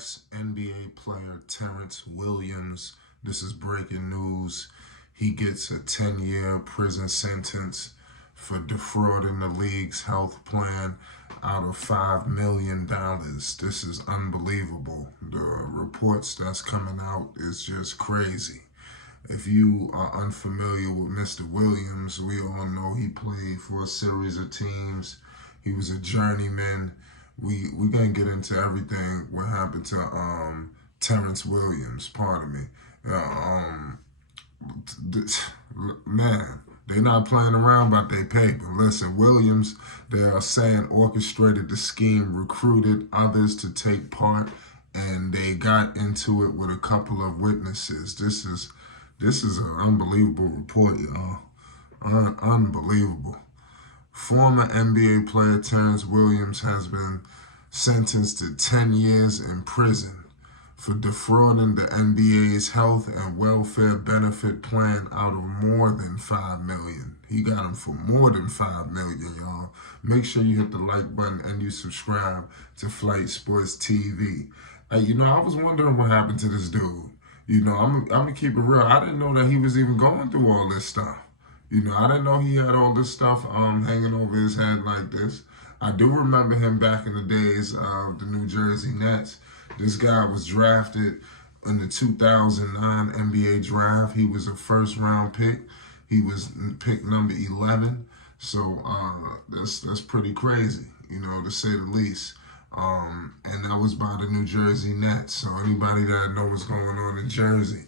ex-NBA player Terrence Williams. This is breaking news. He gets a 10-year prison sentence for defrauding the league's health plan out of $5 million. This is unbelievable. The reports that's coming out is just crazy. If you are unfamiliar with Mr. Williams, we all know he played for a series of teams. He was a journeyman. We're going to get into everything what happened to Terrence Williams, pardon me. Man, they're not playing around about their paper. Listen, Williams, they are saying orchestrated the scheme, recruited others to take part, and they got into it with a couple of witnesses. This is an unbelievable report, y'all. Unbelievable. Former NBA player Terrence Williams has been sentenced to 10 years in prison for defrauding the NBA's health and welfare benefit plan out of more than $5 million. He got him for more than $5 million, y'all. Make sure you hit the like button and you subscribe to Flight Sports TV. Hey, I was wondering what happened to this dude. I'm gonna keep it real. I didn't know that he was even going through all this stuff. I didn't know he had all this stuff hanging over his head like this. I do remember him back in the days of the New Jersey Nets. This guy was drafted in the 2009 NBA draft. He was a first-round pick. He was pick number 11. So that's pretty crazy, to say the least. And that was by the New Jersey Nets. So anybody that knows what's going on in Jersey,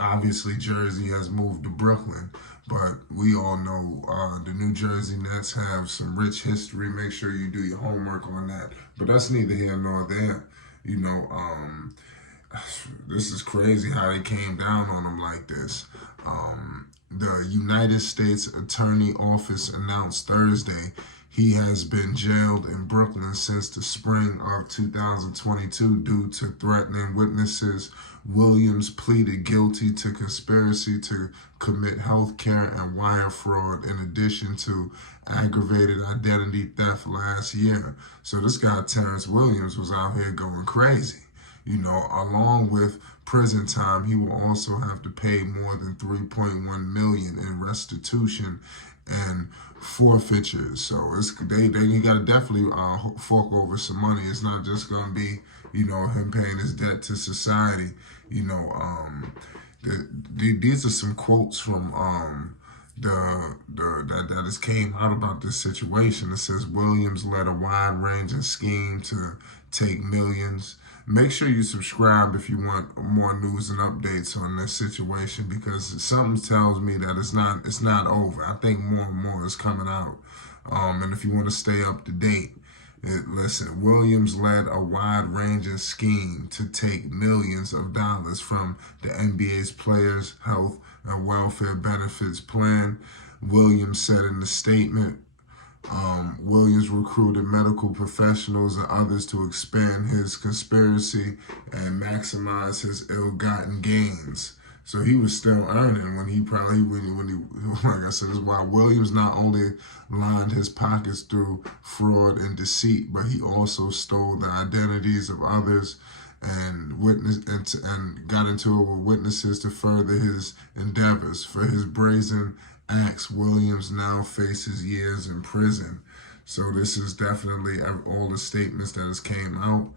obviously Jersey has moved to Brooklyn, but we all know the New Jersey Nets have some rich history. Make sure you do your homework on that. But that's neither here nor there. This is crazy how they came down on him like this. The United States Attorney Office announced Thursday he has been jailed in Brooklyn since the spring of 2022 due to threatening witnesses. Williams pleaded guilty to conspiracy to commit healthcare and wire fraud in addition to aggravated identity theft last year. So this guy, Terrence Williams, was out here going crazy. Along with prison time, he will also have to pay more than $3.1 million in restitution and forfeitures. So they got to definitely fork over some money. It's not just going to be, him paying his debt to society. These are some quotes from that has came out about this situation. It says Williams led a wide-ranging scheme to take millions. Make sure you subscribe if you want more news and updates on this situation, because something tells me that it's not over. I think more and more is coming out. And if you want to stay up to date, listen, Williams led a wide-ranging scheme to take millions of dollars from the NBA's Players' Health and Welfare Benefits Plan. Williams said in the statement, Williams recruited medical professionals and others to expand his conspiracy and maximize his ill-gotten gains. So he was still earning when he like I said, this is why Williams not only lined his pockets through fraud and deceit, but he also stole the identities of others and got into it with witnesses to further his endeavors. For his brazen acts, Williams now faces years in prison. So this is definitely all the statements that has came out,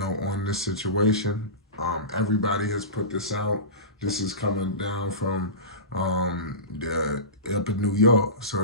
on this situation. Everybody has put this out. This is coming down from up in New York. So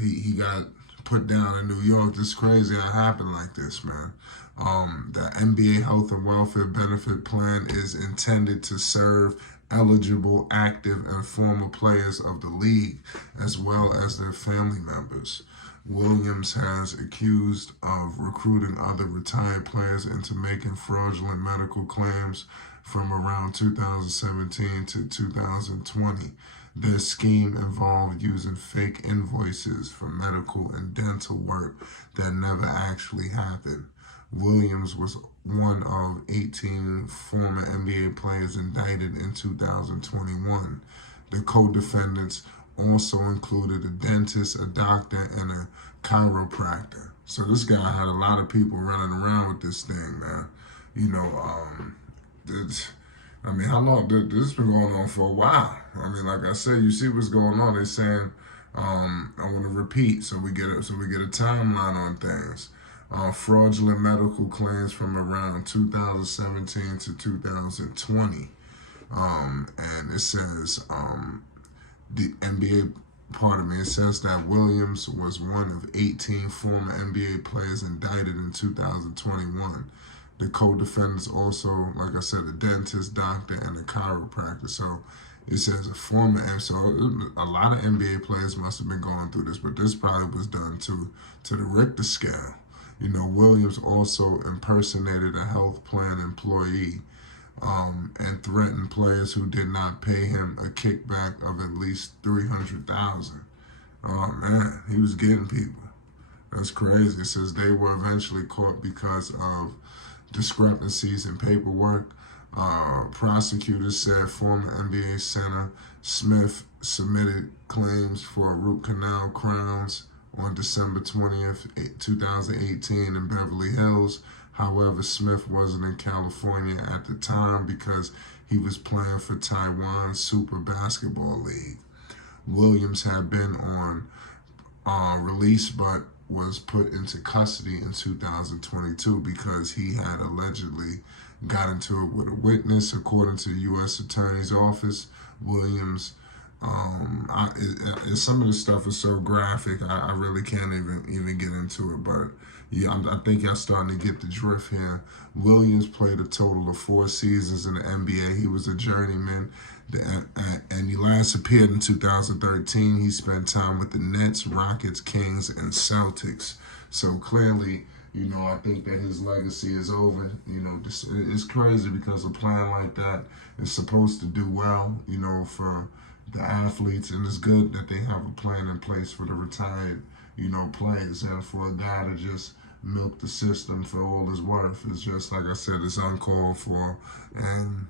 he got put down in New York. This is crazy how it happened like this, man. The NBA Health and Welfare Benefit Plan is intended to serve eligible, active, and former players of the league, as well as their family members. Williams has accused of recruiting other retired players into making fraudulent medical claims from around 2017 to 2020. Their scheme involved using fake invoices for medical and dental work that never actually happened. Williams was one of 18 former NBA players indicted in 2021. The co-defendants also included a dentist, a doctor, and a chiropractor. So this guy had a lot of people running around with this thing, man. You know, I mean, how long? This has been going on for a while. I mean, like I said, you see what's going on. They're saying, I want to repeat, so we get a timeline on things. Fraudulent medical claims from around 2017 to 2020, and it says the NBA. Pardon me. It says that Williams was one of 18 former NBA players indicted in 2021. The co-defendants also, like I said, a dentist, doctor, and a chiropractor. So it says a former, and so a lot of NBA players must have been going through this, but this probably was done to the Richter scale. You know, Williams also impersonated a health plan employee and threatened players who did not pay him a kickback of at least $300,000. Oh man, he was getting people. That's crazy. It says they were eventually caught because of discrepancies in paperwork. Prosecutors said former NBA center Smith submitted claims for root canal crowns on December 20th, 2018 in Beverly Hills. However, Smith wasn't in California at the time because he was playing for Taiwan's Super Basketball League. Williams had been on release but was put into custody in 2022 because he had allegedly got into it with a witness. According to the U.S. Attorney's Office, Williams, some of the stuff is so graphic, I really can't even get into it, but yeah, I think y'all starting to get the drift here. Williams played a total of 4 seasons in the NBA. He was a journeyman, and he last appeared in 2013. He spent time with the Nets, Rockets, Kings, and Celtics. So clearly, you know, I think that his legacy is over. You know, it's crazy because a plan like that is supposed to do well, you know, for the athletes, and it's good that they have a plan in place for the retired, you know, players, and for a guy to just milk the system for all it's worth. It's just, like I said, it's uncalled for, and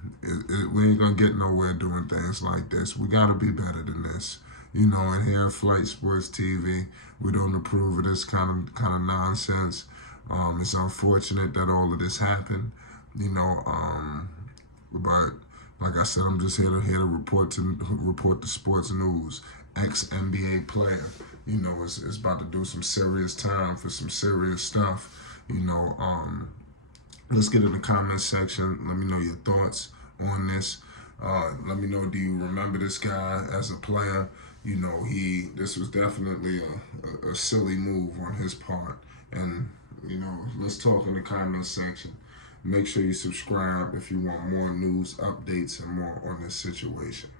we ain't gonna get nowhere doing things like this. We gotta be better than this. You know, and here at Flight Sports TV, we don't approve of this kind of nonsense. It's unfortunate that all of this happened, you know, but like I said, I'm just here to report the sports news. Ex-NBA player, you know, is about to do some serious time for some serious stuff. You know, let's get in the comment section. Let me know your thoughts on this. Let me know, do you remember this guy as a player? You know, this was definitely a silly move on his part. And, you know, let's talk in the comment section. Make sure you subscribe if you want more news, updates, and more on this situation.